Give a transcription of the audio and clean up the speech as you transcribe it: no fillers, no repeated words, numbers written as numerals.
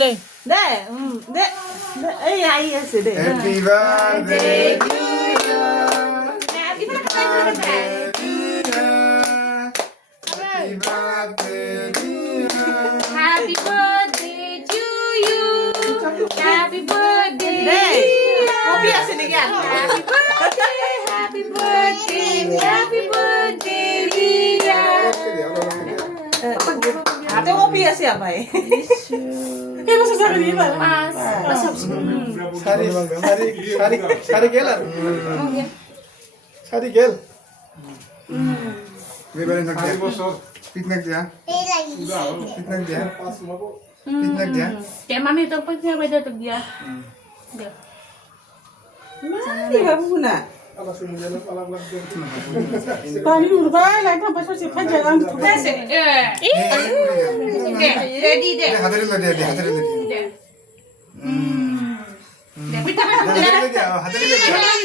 দে দে দে দে, এই আই আছে দে Happy birthday to you. Happy Birthday to you. Happy birthday to you. Happy birthday to you. Happy birthday. দে copy আছে নাকি আর Happy birthday. Happy birthday. Happy birthday, Ria. হাতে copy আছে আপাই কে বসে যাবে নি বা Sari gel আর Sari gel. Weber nak dia. Piknik dia. Piknik dia. Piknik dia. Kayak mami tuh pasti apa itu dia. Dia. মারি বাবু না পানি উড়বা লাইটা বসে বসে খাজা আম Kasih. Ready deh. Hadirin dia, hadirin dia. Deh. Deh, kita Hadirin dia, hadirin dia.